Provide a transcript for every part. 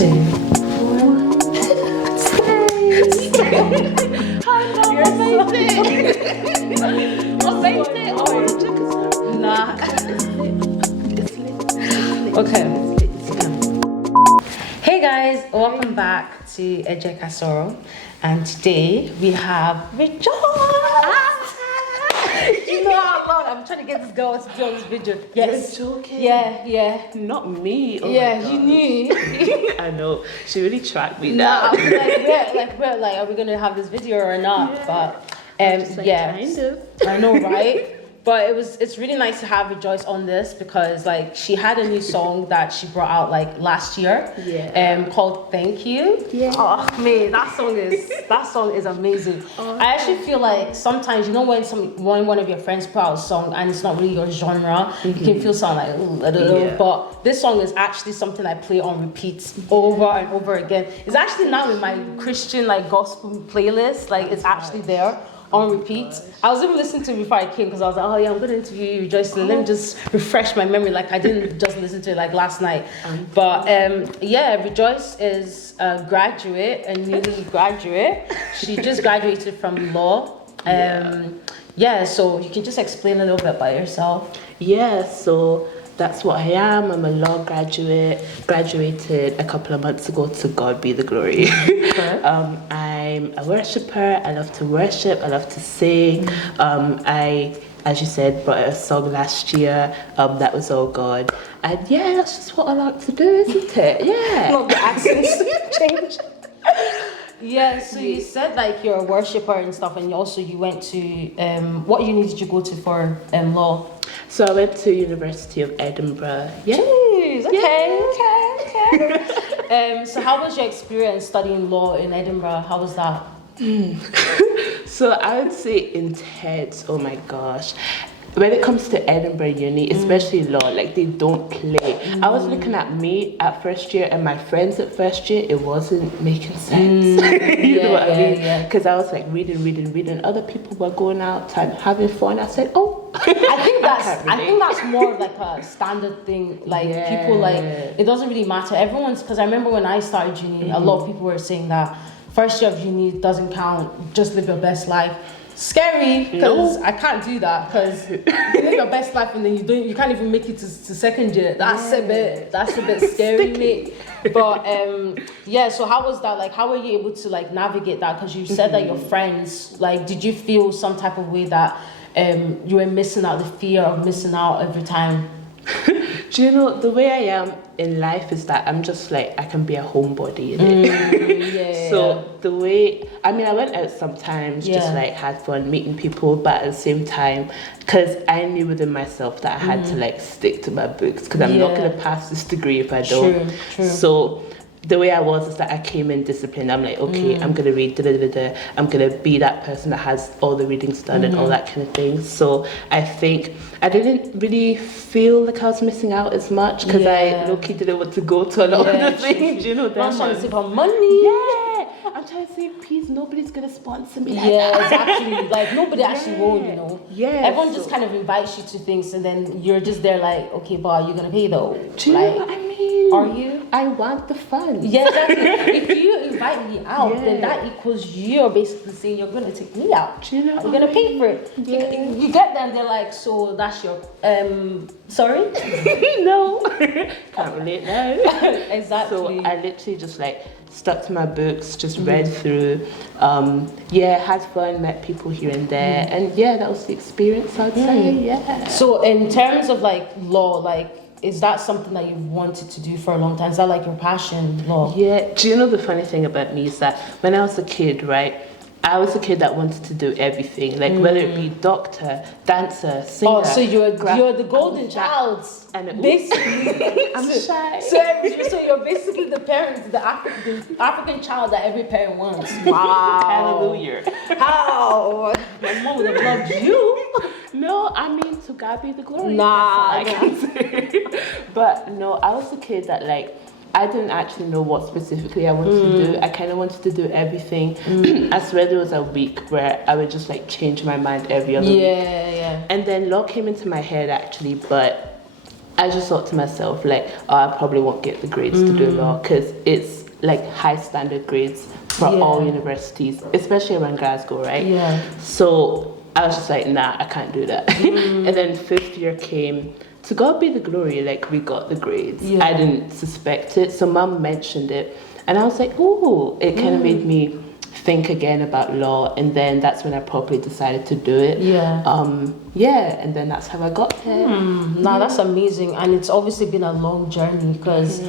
2, 1. You're amazing. Nah. Okay. Hey guys, welcome back to Ejekasoro, and today we have Rejoice. You know how long I'm trying to get this girl to do on this video? Yes. You're joking. Yeah. Not me. Oh Yeah, my you God. knew. I know. She really tracked me Nah, down. we're like, are we gonna have this video or not? Yeah. But Just like, yeah, kind of. I know, right? But it's really nice to have Rejoice on this because like she had a new song that she brought out like last year, called Thank You. Yeah. Oh man, that song is amazing. Oh, I actually feel like sometimes, you know, when one of your friends put out a song and it's not really your genre, you can feel something like, ooh, I don't know. Yeah. But this song is actually something I play on repeat over and over again. It's actually now in my Christian like gospel playlist. Like it's actually there on repeat. I was even listening to it before I came because I was like, oh yeah, I'm going to interview you, Rejoice. Let me just refresh my memory. Like I didn't just listen to it like last night. But yeah, Rejoice is a graduate, a newly graduate. She just graduated from law. Yeah, so you can just explain a little bit about yourself. Yeah, so that's what I am. I'm a law graduate, graduated a couple of months ago, to God be the glory. Okay. I'm a worshipper. I love to worship. I love to sing. As you said, brought out a song last year. That was all God. And yeah, that's just what I like to do, isn't it? Yeah. Not the accents change. Yeah, so you said like you're a worshipper and stuff, and you went to what uni did you go to for law? So I went to University of Edinburgh. Yeah. Jeez, okay. Yeah. So how was your experience studying law in Edinburgh? How was that? So I would say intense. Oh my gosh. When it comes to Edinburgh Uni, especially law, like they don't play. I was looking at me at first year and my friends at first year, it wasn't making sense. You know what I mean? Because I was like reading. Other people were going out and having fun. I said, oh. I think that's more of like a standard thing. Like people like, it doesn't really matter. Because I remember when I started uni, a lot of people were saying that first year of uni doesn't count. Just live your best life. Scary, because I can't do that, because you live your best life and then you can't even make it to second year. That's a bit scary, mate. But so how was that? Like, how were you able to like navigate that? Because you said that your friends, like, did you feel some type of way that you were missing out, the fear of missing out every time? Do you know, the way I am in life is that I'm just like, I can be a homebody in it. So the way, I mean, I went out sometimes, just like had fun meeting people, but at the same time, because I knew within myself that I had to like stick to my books, because I'm not going to pass this degree if I don't. True. So the way I was is that I came in disciplined. I'm like, okay, I'm going to read, I'm going to be that person that has all the readings done and all that kind of thing. So I think I didn't really feel like I was missing out as much because I low-key didn't want to go to a lot of the things, you know. I'm trying to save her money. I'm trying to say, please, nobody's going to sponsor me. Exactly. Like, nobody actually will, you know. Everyone just so kind of invites you to things, and then you're just there like, okay, but are you going to pay though? Do you know what I mean? Are you? I want the fun. Yeah, exactly. If you invite me out, then that equals you're basically saying you're going to take me out. Do you know you're going to pay for it. You get them, they're like, so that's your, sorry? No. Can't relate now. Exactly. So I literally just like stuck to my books, just read through, had fun, met people here and there, and that was the experience, I'd say. So in terms of like law, like, is that something that you've wanted to do for a long time? Is that like your passion, law? Yeah. Do you know the funny thing about me is that when I was a kid, right, I was a kid that wanted to do everything, like whether it be doctor, dancer, singer. Oh, so you're the golden child. And basically, I'm shy. So you're basically the parent, the African child that every parent wants. Wow. Hallelujah. How? My mom would have loved you. No, I mean, to God be the glory. Nah, that's all I can say. But no, I was a kid that like, I didn't actually know what specifically I wanted to do. I kind of wanted to do everything. I swear there was a week where I would just like change my mind every other week. Yeah. And then law came into my head actually, but I just thought to myself, like, oh, I probably won't get the grades to do law because it's like high standard grades for all universities, especially around Glasgow, right? Yeah. So I was just like, nah, I can't do that. And then 5th year came. To God be the glory, like, we got the grades. Yeah. I didn't suspect it. So Mum mentioned it. And I was like, ooh, it kind of made me think again about law. And then that's when I properly decided to do it. Yeah. And then that's how I got there. No, that's amazing. And it's obviously been a long journey because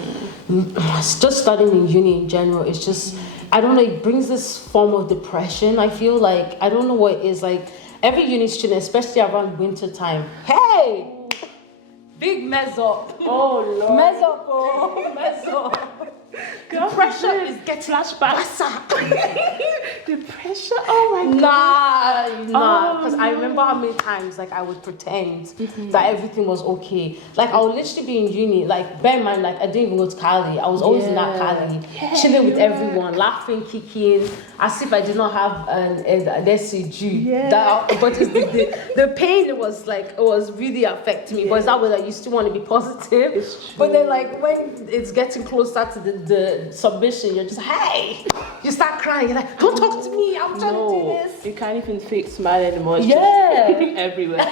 just studying in uni in general, it's just, I don't know, it brings this form of depression. I feel like, I don't know what it is, like, every uni student, especially around winter time, hey! Big mess up. Oh, Lord. Mess up, oh. Mess up. The pressure is getting flashbacks. The pressure, oh my God. Nah, because I remember how many times, like, I would pretend that everything was okay. Like, I would literally be in uni, like, bear in mind, like, I didn't even go to Cali. I was always in that Cali, chilling with everyone, laughing, kicking, as if I did not have an SCG. But the pain was, like, it was really affecting me. But it's that way that you still want to be positive. But then, like, when it's getting closer to the submission, you're just, hey, you start crying. You're like, don't talk to me. I'm trying to do this. You can't even fake smile anymore. It's just everywhere.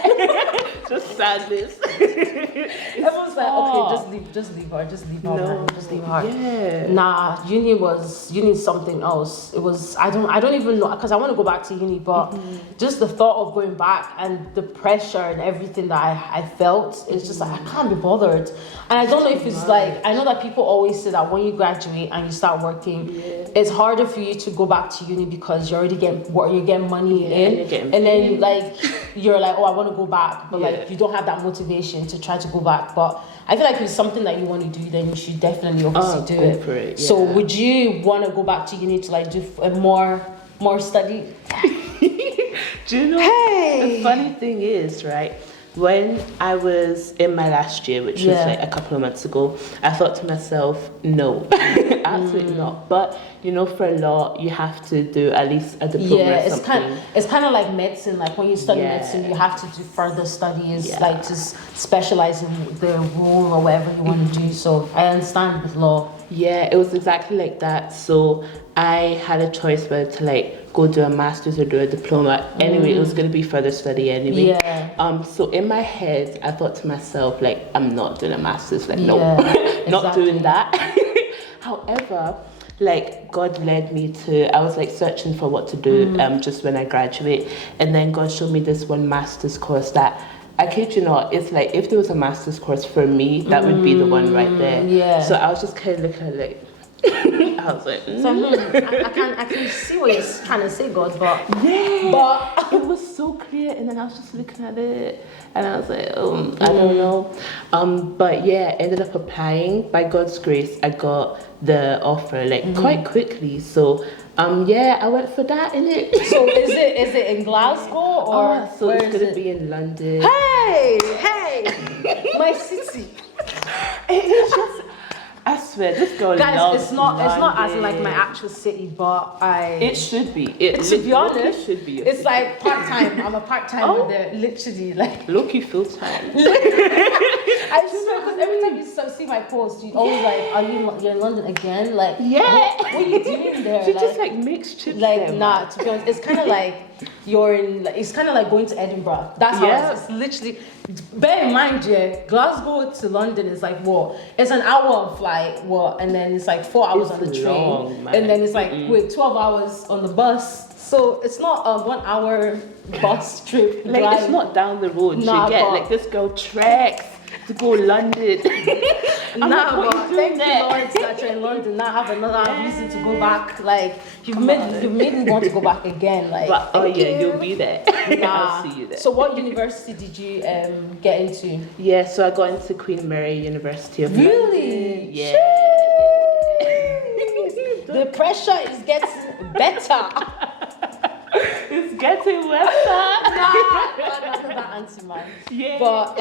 Just sadness. Everyone's like, okay, just leave her, just leave her, man. Just leave her. Yeah. Nah, uni is something else. It was, I don't even know, because I want to go back to uni, but just the thought of going back and the pressure and everything that I felt, it's just like, I can't be bothered. And I don't know if it's like, I know that people always say that when you graduate and you start working, it's harder for you to go back to uni because you already get money in, and then like you're like, oh, I want to go back, but like you don't have that motivation to try to go back. But I feel like if it's something that you want to do, then you should definitely obviously do it. For it. Yeah. So would you want to go back to uni to like do more study? Do you know? The funny thing is, right? When I was in my last year, which was like a couple of months ago, I thought to myself, no, absolutely not. But you know, for law, you have to do at least a diploma or something. It's kind of like medicine. Like when you study medicine, you have to do further studies, like to specialize in the role or whatever you want to do. So I understand with law. Yeah, it was exactly like that. So I had a choice whether to like go do a master's or do a diploma. Anyway, it was going to be further study anyway. So in my head, I thought to myself, like, I'm not doing a master's. Like, no, not doing that. However, like, God led me to, I was like searching for what to do just when I graduate. And then God showed me this one master's course that, I kid you not, it's like, if there was a master's course for me, that would be the one right there. So I was just kind of looking at it like, I was like, I can see what you're trying to say, God, but but it was so clear. And then I was just looking at it, and I was like, I don't know. But yeah, ended up applying. By God's grace, I got the offer like quite quickly. So I went for that, innit? So is it in Glasgow or so it's gonna be in London? Hey, my city. It is just. I swear, this girl guys, it's not London. as in like my actual city, but it should be. To be honest, should be. It's like part time. I'm a part time with it, literally like Loki full time. I swear, because every time you see my post, you always like, are you're in London again? Like, what are you doing there? She just like makes chips. Like, there, nah. To be honest, it's kind of like you're in. It's kind of like going to Edinburgh. That's how it's literally. Bear in mind, Glasgow to London is like what? It's an hour on flight, and then it's like 4 hours on the train, long, and then it's like 12 hours on the bus. So it's not a 1 hour bus trip. Like drive. it's not down the road. Like this girl treks to go London. But thank you, Lord, that you're in London. Now I have another reason to go back. Like you've made me want to go back again. Like, but you'll be there. I'll see you there. So, what university did you get into? Yeah, so I got into Queen Mary University of Really? London. Yeah. The pressure is getting better. It's getting better. That answer, man. Yeah. But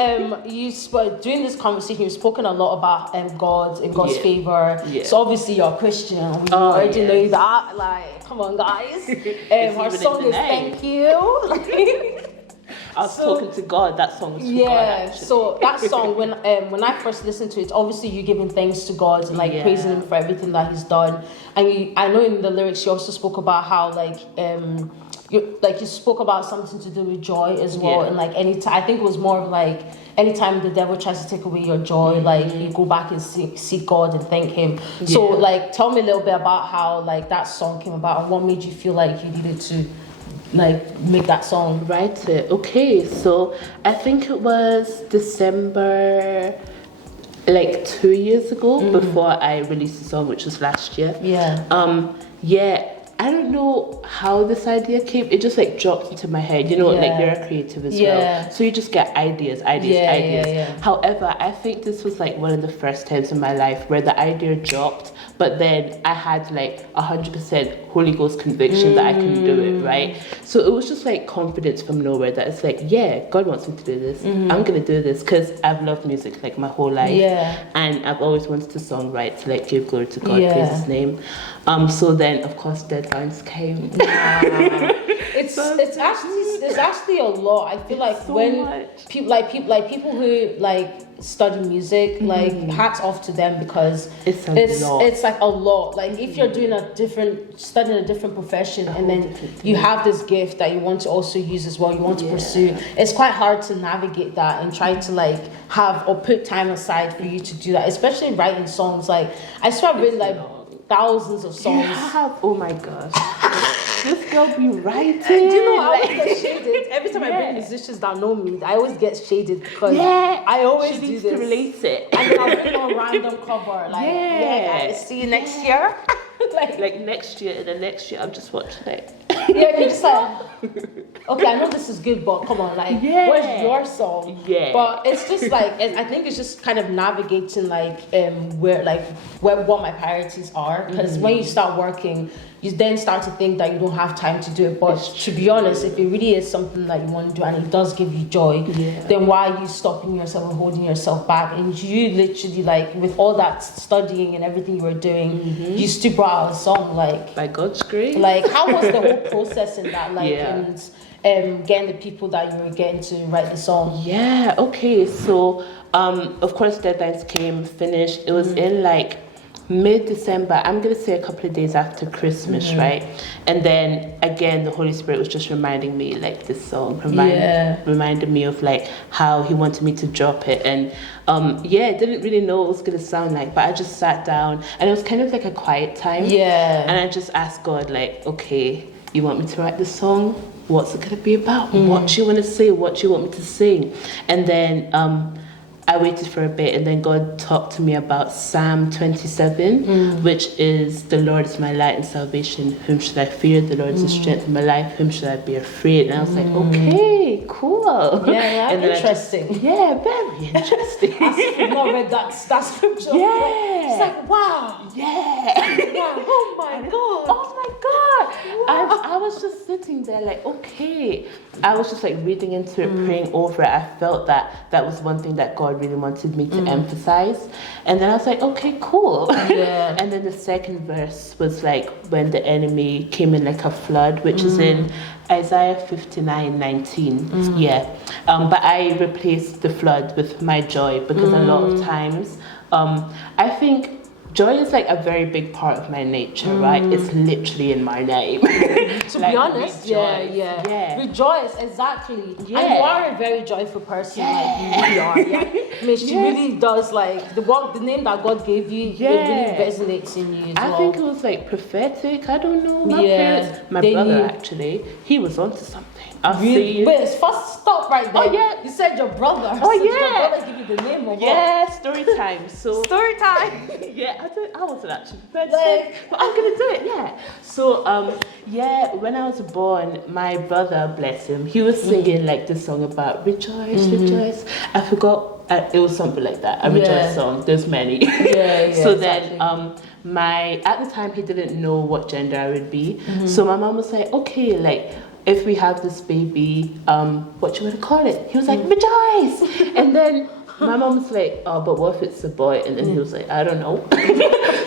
during this conversation, you've spoken a lot about God and God's favor. Yeah. So obviously you're a Christian. We already know that. Like, come on, guys. Our song is "Thank You." I was talking to God. That song was for God, actually. So that song, when I first listened to it, obviously you're giving thanks to God and like praising him for everything that he's done. And I know in the lyrics you also spoke about how you spoke about something to do with joy as well. And like I think it was more of like anytime the devil tries to take away your joy, like you go back and seek God and thank him. So like tell me a little bit about how like that song came about and what made you feel like you needed to like make that song. Write it. Okay, so I think it was December, like 2 years ago, before I released the song, which was last year. I don't know how this idea came. It just like dropped into my head. You know, like you're a creative as well, so you just get ideas. However, I think this was like one of the first times in my life where the idea dropped, but then I had like 100% Holy Ghost conviction that I can do it, right? So it was just like confidence from nowhere that it's like, yeah, God wants me to do this. I'm gonna do this because I've loved music like my whole life, and I've always wanted to songwrite to like give glory to God, praise His name. So then of course deadlines came. It's actually a lot. I feel like so when people who like study music, like hats off to them because it's like a lot. Like if you're doing studying a different profession and then you have this gift that you want to also use as well, you want to pursue, it's quite hard to navigate that and try to like have or put time aside for you to do that, especially writing songs. Like I swear I've written like thousands of songs. Oh my gosh. This girl be writing. Do you know I always get shaded every time I bring musicians that know me? I always get shaded because I always do this. To release it, and then I'll bring on random cover like guys, see you next year. like next year, and the next year I'm just watching it. You're just like, okay, I know this is good, but come on, like, where's your song? But it's just like, I think it's just kind of navigating like where what my priorities are, because when you start working, you then start to think that you don't have time to do it. But to be honest, if it really is something that you want to do and it does give you joy, then why are you stopping yourself and holding yourself back? And you literally, like, with all that studying and everything you were doing, you still brought out a song, like, by God's grace. Like, how was the whole process in that, like, and getting the people that you were getting to write the song? Okay, so of course deadlines came, finished. It was in like mid-December, I'm gonna say a couple of days after Christmas, right? And then again the Holy Spirit was just reminding me, like, this song reminded me of like how He wanted me to drop it. And I didn't really know what it was gonna sound like, but I just sat down and it was kind of like a quiet time, and I just asked God, like, okay, you want me to write this song? What's it gonna be about? What do you want to say? What do you want me to sing? And then I waited for a bit, and then God talked to me about Psalm 27, which is, the Lord is my light and salvation. Whom should I fear? The Lord is the strength of my life. Whom should I be afraid? And I was like, okay, cool. Yeah, and interesting. Very interesting. I've not read that scripture. It's like, wow. Oh my God. I was just sitting there like, okay. I was just like reading into it, praying over it. I felt that was one thing that God really wanted me to emphasize. And then I was like, okay, cool. And then the second verse was like when the enemy came in like a flood, which is in Isaiah 59:19. But I replaced the flood with my joy, because a lot of times I think joy is like a very big part of my nature, right? It's literally in my name. To be honest, rejoice, exactly. And you are a very joyful person, like you really are. I mean, she really does, like, the name that God gave you, it really resonates in you as well. I think it was like prophetic. I don't know. My parents, my brother actually, he was onto something. Really? Wait, first stop right there. You said your brother. Did your brother give you the name or what? Story time. So story time. I wasn't actually prepared to say, but I'm gonna do it. So when I was born, my brother, bless him, he was singing like this song about rejoice, rejoice. I forgot. It was something like that. A rejoice song. There's many. So then at the time he didn't know what gender I would be. So my mom was like, okay, like, if we have this baby, what do you want to call it? He was like, rejoice. And then my mom was like, oh, but what if it's a boy? And then he was like, I don't know.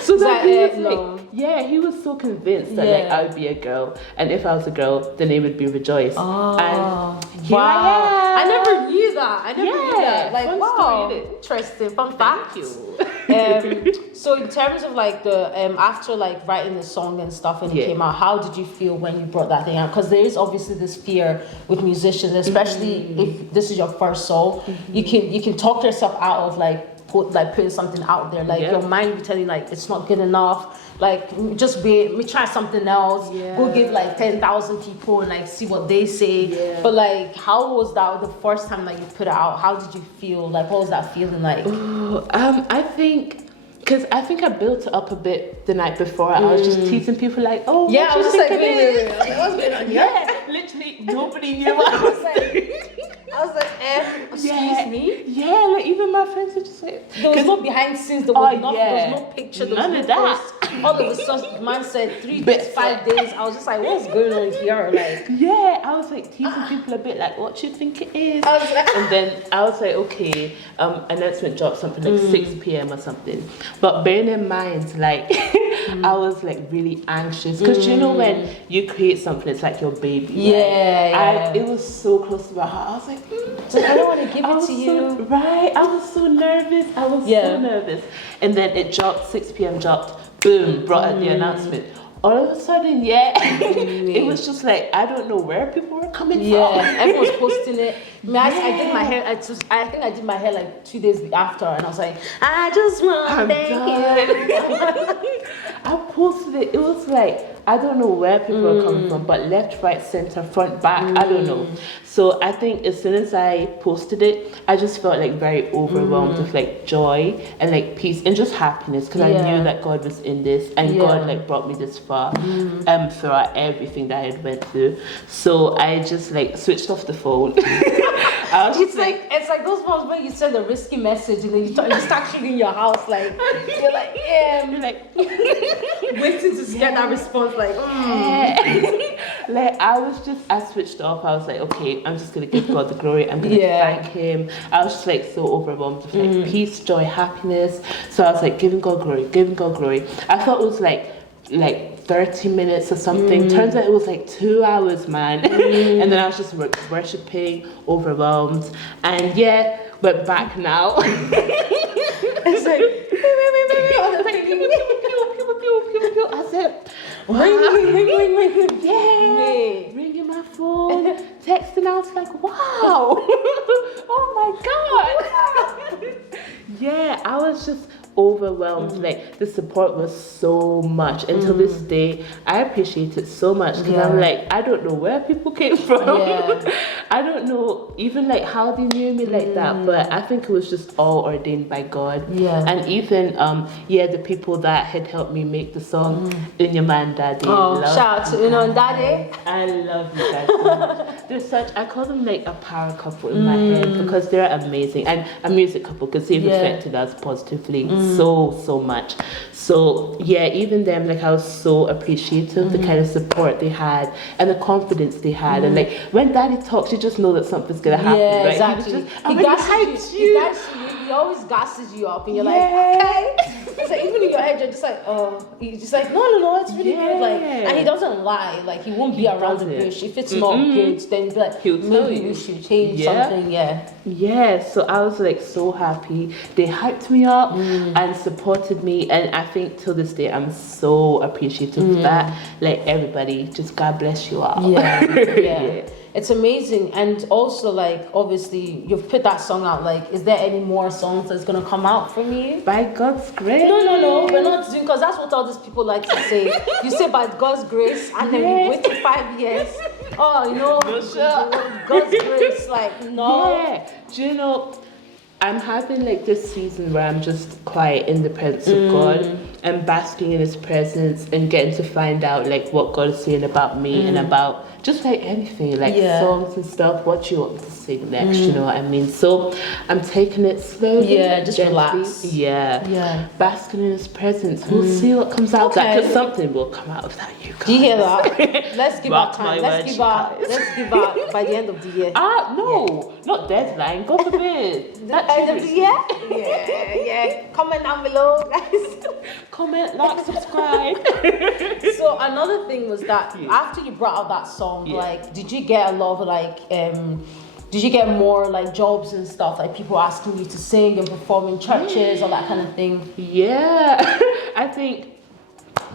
So that he was no. he was so convinced that like I would be a girl, and if I was a girl, the name would be Rejoice. Oh, and here wow! I I never knew that. I never knew that. Like, fun wow, story, interesting. Fun fact. Thank you. So in terms of like the after like writing the song and stuff and it came out, how did you feel when you brought that thing out? Because there is obviously this fear with musicians, especially if this is your first song. You can talk yourself out of putting something out there. Like your mind will be telling you like it's not good enough. Like just wait, we try something else. Yeah. Go give like 10,000 people and like see what they say. Yeah. But like, how was that the first time that you put it out? How did you feel? Like, what was that feeling like? I think. Because I think I built it up a bit the night before. I was just teasing people like, oh, yeah, I was just like, wait. What's going on? Yeah, literally nobody knew what I was saying. I was like, excuse me? Yeah, like even my friends were just like... There was no behind scenes, there was nothing, there was no picture, there was none of that. Post. All of a sudden, man said 3 days, 5 days. I was just like, what's going on here? Like, yeah, I was like teasing people a bit like, what do you think it is? I was like, and then I was like, okay, announcement dropped something like 6 p.m. or something. But bearing in mind, like, I was like really anxious because you know when you create something, it's like your baby. Yeah. It was so close to my heart. I was like, so I don't want to give it to you. Right. I was so nervous. So nervous. And then it dropped, 6 p.m. dropped. Boom, brought out the announcement. All of a sudden, it was just like, I don't know where people were coming from. Yeah, everyone was posting it. I did my hair, I think I did my hair like 2 days after, and I was like, I just want to thank you. I posted it. It was like, I don't know where people are coming from, but left, right, center, front, back, I don't know. So I think as soon as I posted it, I just felt like very overwhelmed with like joy and like peace and just happiness because I knew that God was in this and God like brought me this far throughout everything that I had went through. So I just like switched off the phone. It's like those ones where you send a risky message and then you start cleaning your house like you're like waiting to get that response like like I switched off. I was like, okay, I'm just gonna give God the glory. I'm gonna thank Him. I was just like so overwhelmed with like peace, joy, happiness. So I was like giving God glory. I thought it was like 30 minutes or something. Turns out it was like 2 hours, man. And then I was just worshipping, overwhelmed, and went back now. It's like I said, ringing my phone, texting. I was like, wow, oh my God. I was just overwhelmed. Like the support was so much, and to this day I appreciate it so much because I'm like, I don't know where people came from. I don't know even like how they knew me like that, but I think it was just all ordained by God. And even the people that had helped me make the song, Unyama and Daddy. Shout out to Uno and Daddy. I love you guys so much. They're such, I call them like a power couple in my head because they're amazing, and a music couple because they've affected us positively so much. So even them, like I was so appreciative the kind of support they had and the confidence they had, and like when Daddy talks, you just know that something's gonna happen. Right? Exactly. He always gasses you up, and you're like, okay. So even in your head, you're just like, he's just like, no, it's really good. Like, and he doesn't lie. Like he won't be around the bush. If it's not good, then he'll be like, maybe you should change something. So I was like so happy. They hyped me up and supported me, and I think till this day I'm so appreciative of that. Like everybody, just God bless you all. It's amazing. And also like obviously you've put that song out. Like, is there any more songs that's gonna come out from you? By God's grace. No, we're not doing, because that's what all these people like to say. You say by God's grace, and then we waited 5 years. God's grace, like no. Do you know, I'm having like this season where I'm just quiet in the presence of God and basking in His presence and getting to find out like what God is saying about me and about just like anything, like songs and stuff, what you want me to sing next, you know what I mean? So I'm taking it slowly. Yeah, just gently. relax. Yeah. Basking in his presence. We'll see what comes out of that, because something will come out of that, you guys. Do you hear that? Let's give out time. Let's give out by the end of the year. No, not deadline. God forbid. End of the year? Yeah. Comment down below, guys. Comment, like, subscribe. So another thing was that after you brought out that song, like, did you get a lot of like, did you get more like jobs and stuff, like people asking you to sing and perform in churches or that kind of thing? Yeah, I think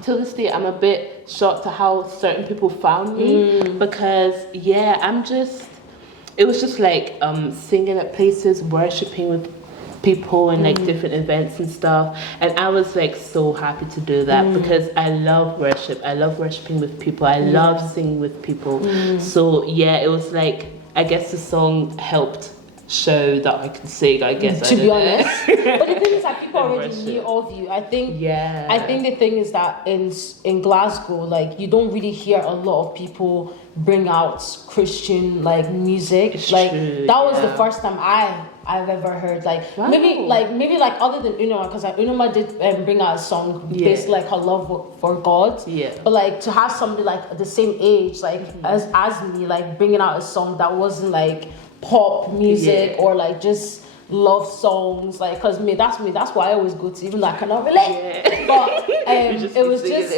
till this day I'm a bit shocked to how certain people found me, because it was just like singing at places, worshiping with people and like different events and stuff, and I was like so happy to do that because I love worship. I love worshiping with people. I love singing with people. So yeah, it was like, I guess the song helped show that I can sing, I guess. To be honest. But the thing is that people already knew of you. I think the thing is that in Glasgow, like, you don't really hear a lot of people bring out Christian like music. It's like true, that was the first time I've ever heard, like, maybe like other than Unoma, because Unoma did bring out a song based like her love for God. But like to have somebody like the same age, like as me, like bringing out a song that wasn't like pop music or like just love songs, like, because that's why I always go to, even though I cannot relate, but it was just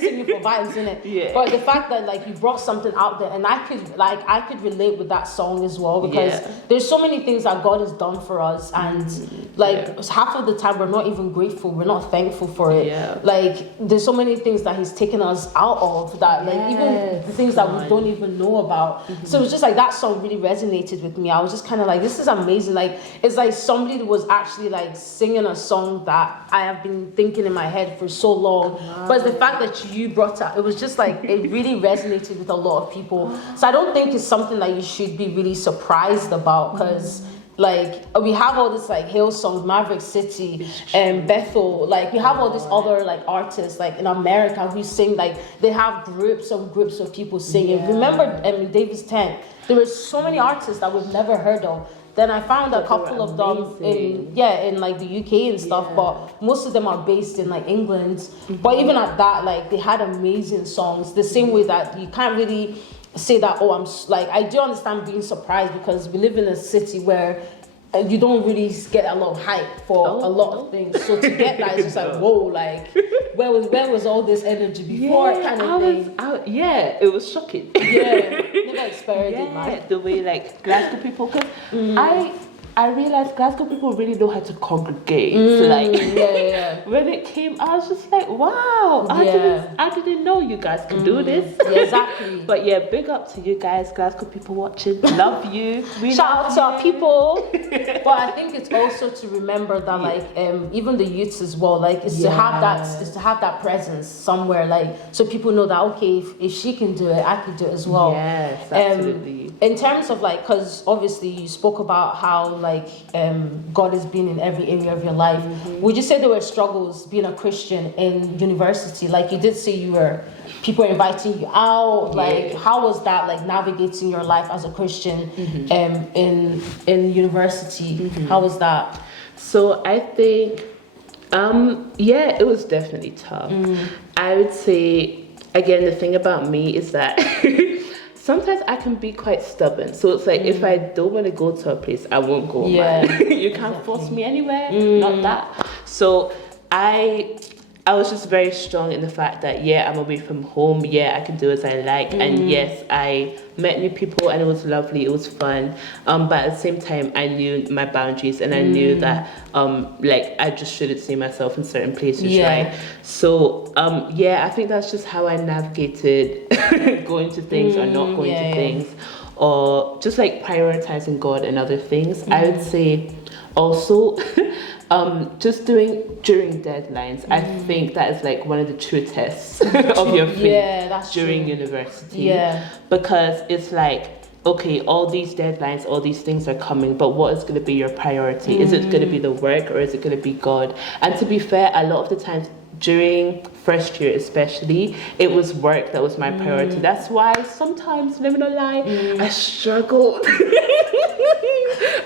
singing for vibes, innit? But the fact that like you brought something out there, and I could relate with that song as well, because there's so many things that God has done for us, and like half of the time we're not even grateful, we're not thankful for it. Like there's so many things that He's taken us out of, that like even the things that we don't even know about. So it was just like that song really resonated with me. I was just kind of like, this is amazing. Like, it's like somebody was actually like singing a song that I have been thinking in my head for so long. But the fact that you brought it was just like, it really resonated with a lot of people. So I don't think it's something that you should be really surprised about, because like we have all this like Hillsong, Maverick City, and Bethel, like we have all these other like artists like in America who sing, like they have groups of people singing. Remember David's Tent, there were so many artists that we've never heard of. Then I found a couple of them in like the UK and stuff, but most of them are based in like England. But even at that, like they had amazing songs. The same way that you can't really say that, I do understand being surprised, because we live in a city where you don't really get a lot of hype for a lot of things. So to get that, it's just like, whoa, like where was all this energy before, kind of thing. It was shocking. Never experienced it, man. The way like Glasgow people, because I realized Glasgow people really know how to congregate. So like, when it came, I was just like, wow, I didn't know you guys could do this. Exactly. But yeah, big up to you guys, Glasgow people watching. Love you. Shout out to our people. But I think it's also to remember that like even the youths as well, like is to have that presence somewhere, like so people know that okay, if she can do it, I can do it as well. Yes, absolutely. In terms of like, because obviously you spoke about how like God has been in every area of your life. Would you say there were struggles being a Christian in university? Like you did say people were inviting you out. Like how was that, like navigating your life as a Christian in university? How was that? So I think it was definitely tough. I would say, again, the thing about me is that sometimes I can be quite stubborn. So it's like, if I don't want to go to a place, I won't go. You can't force me anywhere. Not that. So I was just very strong in the fact that, I'm away from home. I can do as I like. And yes, I met new people and it was lovely. It was fun. But at the same time, I knew my boundaries and I knew that, I just shouldn't see myself in certain places, right? So, I think that's just how I navigated going to things or not going to things, or just like prioritizing God and other things. I would say also, just doing during deadlines, I think that is like one of the true tests of your faith during university. Because it's like, okay, all these deadlines, all these things are coming, but what is going to be your priority? Is it going to be the work or is it going to be God? And to be fair, a lot of the times during first year especially, it was work that was my priority. That's why sometimes, let me not lie, I struggled.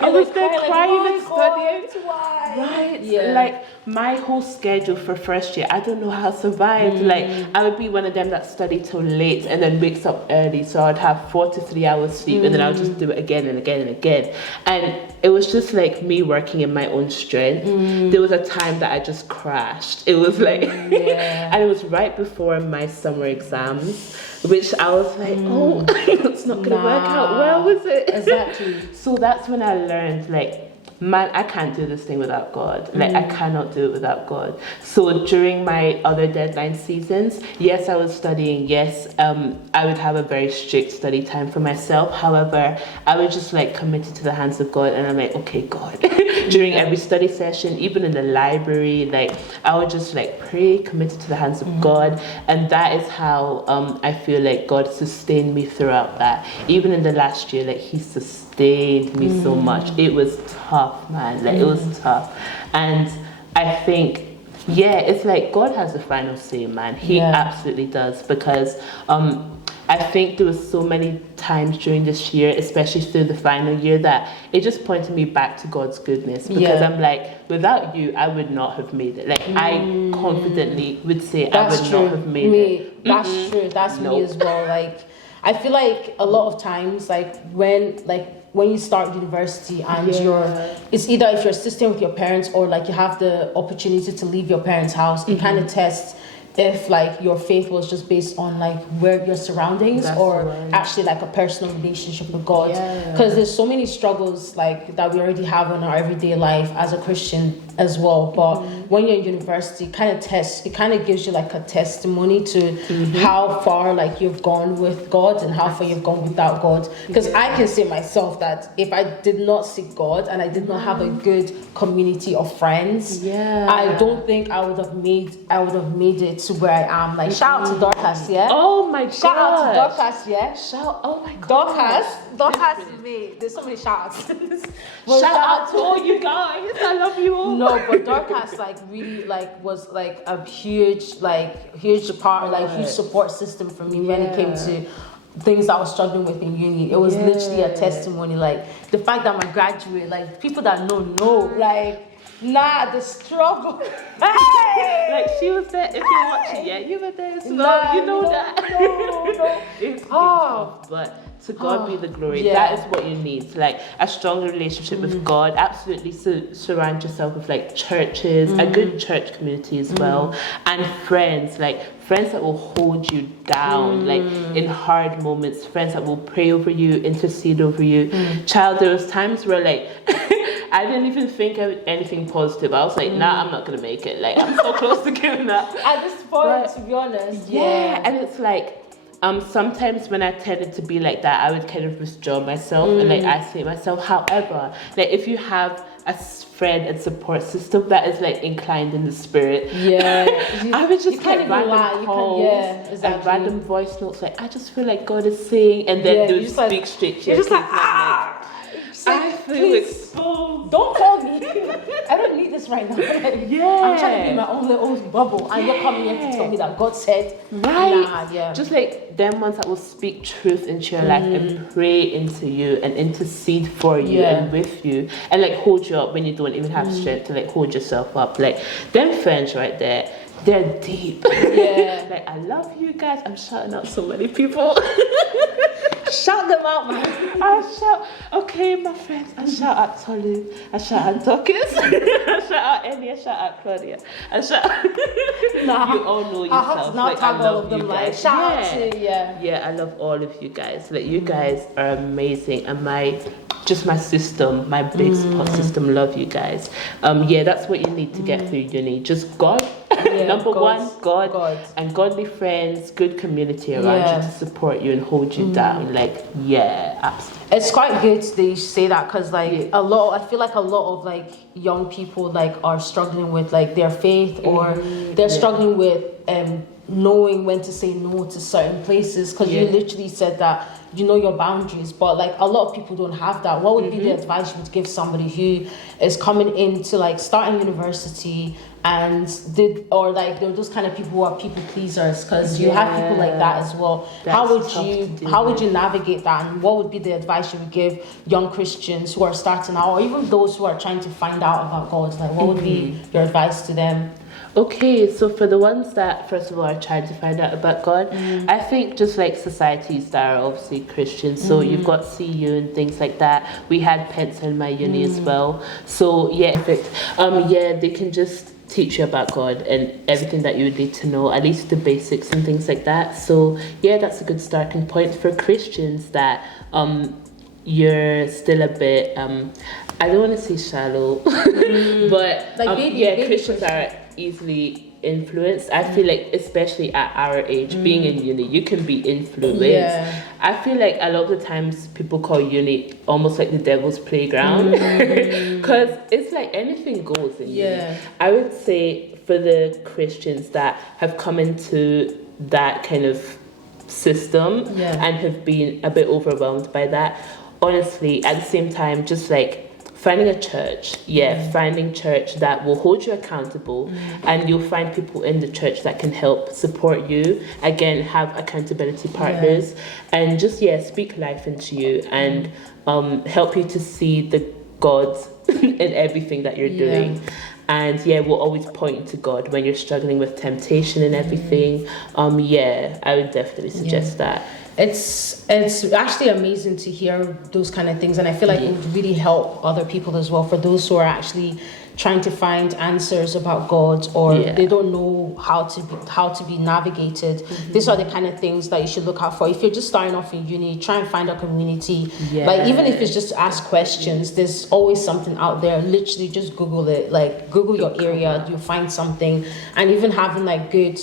I was there crying and studying. Why? Right? Yeah. Like, my whole schedule for first year, I don't know how I survived. Like, I would be one of them that studied till late and then wakes up early, so I'd have 4 to 3 hours sleep, and then I would just do it again and again and again. And it was just like me working in my own strength. There was a time that I just crashed. It was like, and it was right before my summer exams, which I was like, oh, it's not gonna work out well, was it? Exactly. So that's when I learned, like, man, I can't do this thing without God. Like, I cannot do it without God. So during my other deadline seasons, yes, I was studying. Yes, I would have a very strict study time for myself. However, I was just like committed to the hands of God, and I'm like, okay, God. During every study session, even in the library, like, I would just like pray, committed to the hands of God, and that is how I feel like God sustained me throughout that. Even in the last year, like, He sustained me so much. It was tough, man. Like, it was tough. And I think, yeah, it's like God has the final say, man. He absolutely does, because I think there was so many times during this year, especially through the final year, that it just pointed me back to God's goodness, because I'm like, without you, I would not have made it. Like, I confidently would say I would not have made it. That's true. That's me as well. Like, I feel like a lot of times, when you start university and it's either if you're assisting with your parents, or like you have the opportunity to leave your parents' house, it kind of tests if like your faith was just based on like where your surroundings, or actually like a personal relationship with God. Because there's so many struggles like that we already have in our everyday life as a Christian as well. But when you're in university, it kind of gives you like a testimony to how far like you've gone with God and how far you've gone without God. Because I can say myself that if I did not seek God and I did not have a good community of friends, I don't think I would have made it to where I am. Like, shout out to Dorcas, yeah. Oh my god. Shout out to Dorcas, yeah. Oh my god. Dorcas is me. There's so many shout outs. Shout out to all you guys. I love you all. No, but Dorcas like really like was like a huge part, like huge support system for me when it came to things I was struggling with in uni. It was literally a testimony. Like, the fact that I'm a graduate, like, people that know, like, nah, the struggle. Hey! Like, she was there. If you're watching, you were there as well. You know that. No. It's tough, but to God be the glory. That is what you need. Like, a strong relationship with God. Absolutely surround yourself with like churches, a good church community as well, and friends. Like, friends that will hold you down, like in hard moments. Friends that will pray over you, intercede over you. Child, there was times where like I didn't even think of anything positive. I was like, nah, I'm not gonna make it. Like, I'm so close to giving up. At this point, to be honest. Yeah, and it's like, sometimes when I tended to be like that, I would kind of withdraw myself and like isolate myself. However, like, if you have a friend and support system that is like inclined in the spirit, I would just get random calls and random voice notes. Like, I just feel like God is saying, and then they would speak straight to you. You're just like, I feel exposed. Don't call me. I don't need this right now. Like, I'm trying to be in my own little bubble, and you're coming here to tell me that God said, right? Just like them ones that will speak truth into your life and pray into you and intercede for you and with you, and like hold you up when you don't even have strength to like hold yourself up. Like, them friends right there, they're deep. Like, I love you guys. I'm shouting out so many people. Shout them out, man. Okay, my friends. I shout out Tolu. I shout out Dorcas. I shout out Ellie. I shout out Claudia. I shout out... You all know yourself. I have to now tag all of them. Like, shout out to, Yeah, I love all of you guys. Like, you guys are amazing. And my system, my big support system, love you guys. That's what you need to get through uni. Just God. Number one, God, and godly friends, good community around you to support you and hold you down. Like, absolutely. It's quite good that you say that, because like I feel like a lot of like young people like are struggling with like their faith, or they're struggling with knowing when to say no to certain places, because you literally said that you know your boundaries, but like a lot of people don't have that. What would be the advice you would give somebody who is coming into like starting university and they're those kind of people who are people pleasers, because you have people like that as well. How would you navigate that, and what would be the advice you would give young Christians who are starting out, or even those who are trying to find out about God? Like, what would be your advice to them? Okay, so for the ones that, first of all, are trying to find out about God, I think just like societies that are obviously Christian, so you've got CU and things like that. We had Pence in my uni as well. So yeah, they can just teach you about God and everything that you would need to know, at least the basics and things like that. So yeah, that's a good starting point for Christians that you're still a bit, I don't want to say shallow, but Christians are easily influenced. I feel like, especially at our age, being in uni, you can be influenced. I feel like a lot of the times people call uni almost like the devil's playground, because it's like anything goes in uni. I would say for the Christians that have come into that kind of system and have been a bit overwhelmed by that, honestly, at the same time, just like finding a church, finding church that will hold you accountable, and you'll find people in the church that can help support you, again, have accountability partners, and just speak life into you and help you to see the God in everything that you're doing. And we'll always point you to God when you're struggling with temptation and everything. I would definitely suggest that. It's actually amazing to hear those kind of things, and I feel like it would really help other people as well, for those who are actually trying to find answers about God, or they don't know how to be navigated. These are the kind of things that you should look out for. If you're just starting off in uni, try and find a community. Like, even if it's just to ask questions, there's always something out there. Literally just Google it, like Google your area, you'll find something. And even having like good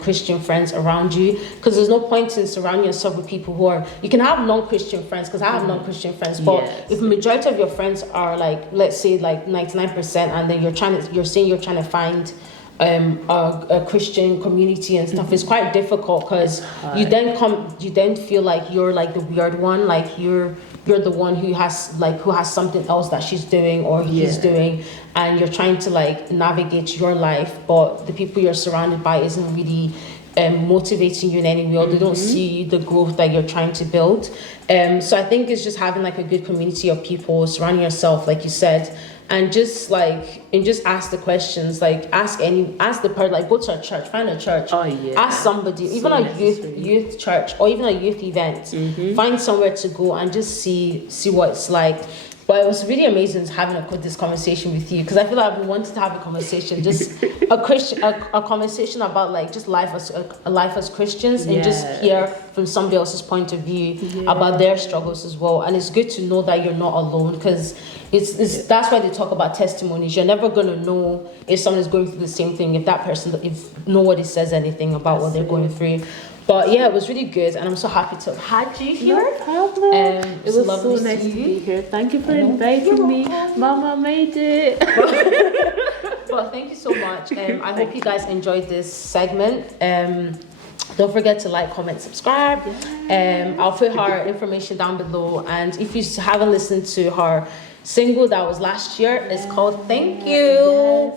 Christian friends around you, because there's no point in surrounding yourself with people who are, you can have non-Christian friends, because I have non-Christian friends, but if the majority of your friends are like, let's say like 99%, and then you're saying you're trying to find a Christian community and stuff, it's quite difficult, because you then feel like you're like the weird one, like you're the one who has something else that she's doing or he's doing, and you're trying to like navigate your life, but the people you're surrounded by isn't really motivating you in any way, or they don't see the growth that you're trying to build. So I think it's just having like a good community of people, surrounding yourself, like you said, and just ask the questions, like ask the person, like go to a church, find a church, ask somebody, even a youth church, or even a youth event, find somewhere to go and just see what it's like. But it was really amazing having this conversation with you, because I feel like I've been wanting to have a conversation, just a conversation about like just life as Christians, and just hear from somebody else's point of view about their struggles as well. And it's good to know that you're not alone, because that's why they talk about testimonies. You're never gonna know if someone is going through the same thing if nobody says anything about what they're going through. But it was really good, and I'm so happy to have had you here. No problem. It was so nice to be here. Thank you for inviting me. Mama made it. Well, thank you so much. I hope you guys enjoyed this segment. Don't forget to like, comment, subscribe. I'll put her information down below, and if you haven't listened to her single that was last year, it's called Thank You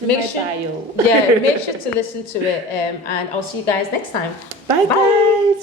make sure to listen to it, and I'll see you guys next time. Bye guys.